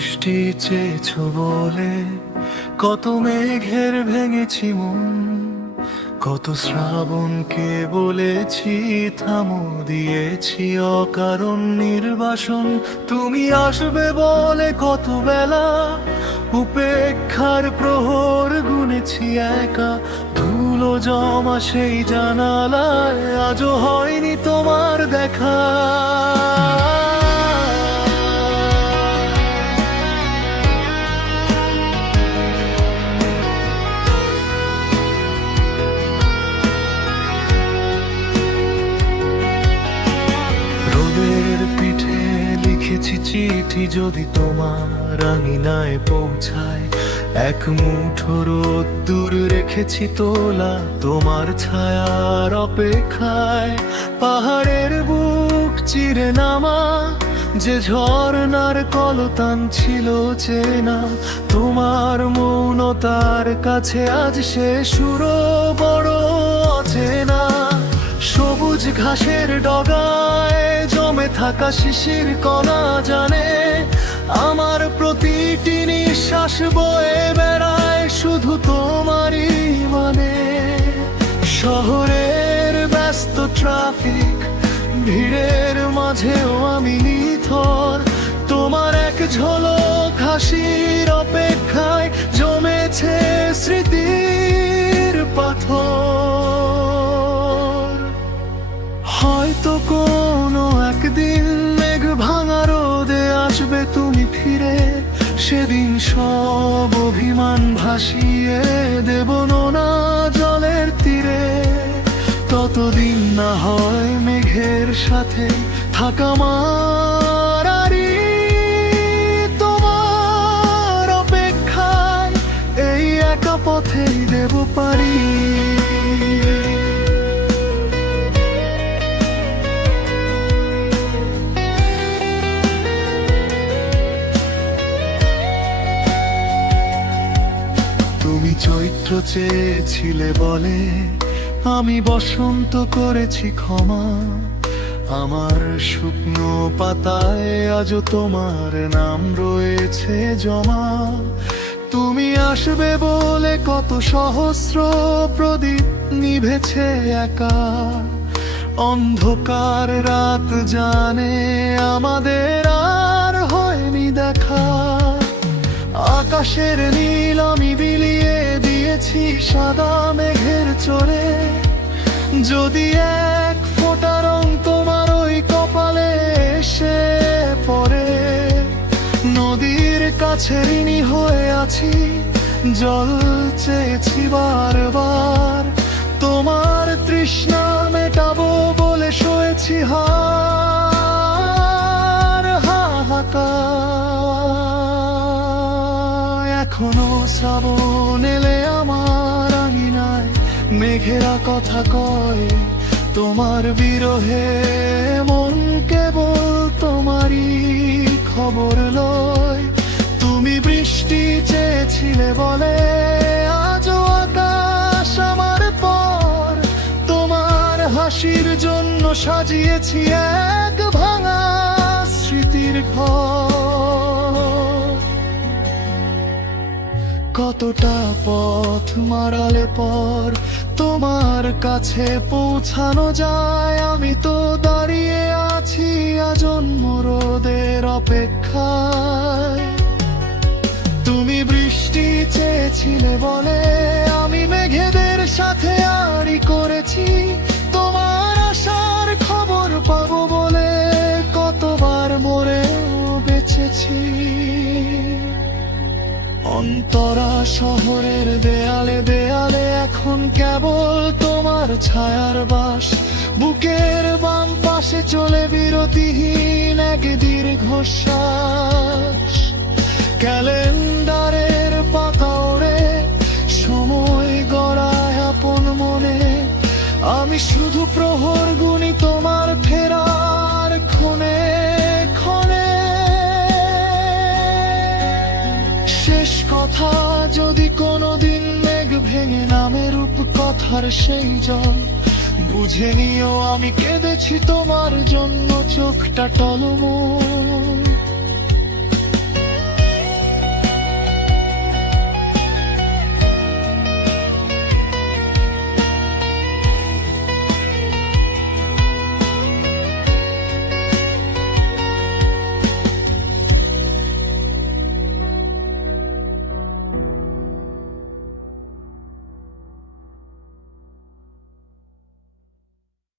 বৃষ্টি চেয়েছো বলে কত মেঘের ভেঙেছি মন, কত শ্রাবণকে বলেছি থামো, দিয়েছি অকারণ নির্বাসন। তুমি আসবে বলে কত বেলা উপেক্ষার প্রহর গুনেছি একা, ধুলো জমা সেই জানালায় আজও হয়নি তোমার দেখা। রোদের পিঠে লিখেছি চিঠি, যদি তোমার আঙিনায় পৌঁছায় এক মুঠো রোদ্দুর রেখেছি তোলা তোমার ছায়ার অপেক্ষায়। পাহাড়ের বুক চিরে নামা যে ঝর্ণার কলতান ছিল চেনা, তোমার মৌনতার কাছে আজ সে সুরও বড় অচেনা। সবুজ ঘাসের ডগায় জমে থাকা শিশির কণা জানে আমার প্রতিটি নিঃশ্বাস বয়ে বেড়ায় শুধু তোমারই মানে। শহরের ব্যস্ত ট্রাফিক ভিড়ের মাঝেও আমি নিথর, তোমার এক ঝলক হাসির অপেক্ষায় জমেছে স্মৃতির পাথর। হয়তো কোনো একদিন মেঘ ভাঙা রোদে আসবে তুমি ফিরে, সেদিন সব অভিমান ভাসিয়ে দেব নোনা জলের তীরে। ততদিন না হয় মেঘের সাথে থাকা মারারি, তোমার অপেক্ষায় এই একা পথেই দেব পারি। তুমি চৈত্র চেয়েছিলে বলে আমি বসন্ত করেছি ক্ষমা, আমার শুকনো পাতায় আজও তোমার নাম রয়েছে জমা। তুমি আসবে বলে কত সহস্র প্রদীপ নিভেছে একা, অন্ধকার রাত জানে আমাদের আর হয়নি দেখা। আকাশের নীল আমি বিলিয়ে দিয়েছি সাদা মেঘের চোরে, যদি এক ফোঁটা রং তোমার ওই কপালে এসে পড়ে। নদীর কাছে ঋণী হয়ে আছি, জল চেয়েছি বারবার, তোমার তৃষ্ণা মেটাবো বলে শোয়েছি হাহাকার। এখনো শ্রাবণ এলে আমার আঙিনায় মেঘেরা কথা কয়, তোমার বিরহে মন কেবল তোমারই খবর লয়। তুমি বৃষ্টি চেয়েছিলে বলে আজও আকাশ আমার পর, তোমার হাসির জন্য সাজিয়েছি এক ভাঙা স্মৃতির ঘর। কতটা পথ মারালে পর তোমার কাছে পৌঁছানো যায়, আমি তো দাঁড়িয়ে আছি আজন্ম রোদের অপেক্ষায়। তুমি বৃষ্টি চেয়েছিলে বলে আমি মেঘেদের সাথে আড়ি করেছি, তোমার আশার খবর পাবো বলে কতবার মরেও বেঁচেছি। অন্তরা শহরের দেয়ালে দেয়ালে এখন কেবল তোমার ছায়ার বাস, বুকের বাম পাশে চলে বিরতিহীন এক দীর্ঘশ্বাস। ক্যালেন্ডারের পাতা ওড়ে সময় গড়ায় আপন মনে, আমি শুধু প্রহর গুনি তোমার ফেরার ক্ষণে ক্ষণে। শেষ কথা যদি কোনোদিন মেঘ ভেঙে নামে রূপকথার সেই জল, বুঝে নিও আমি কেঁদেছি তোমার জন্য চোখটা টলমল।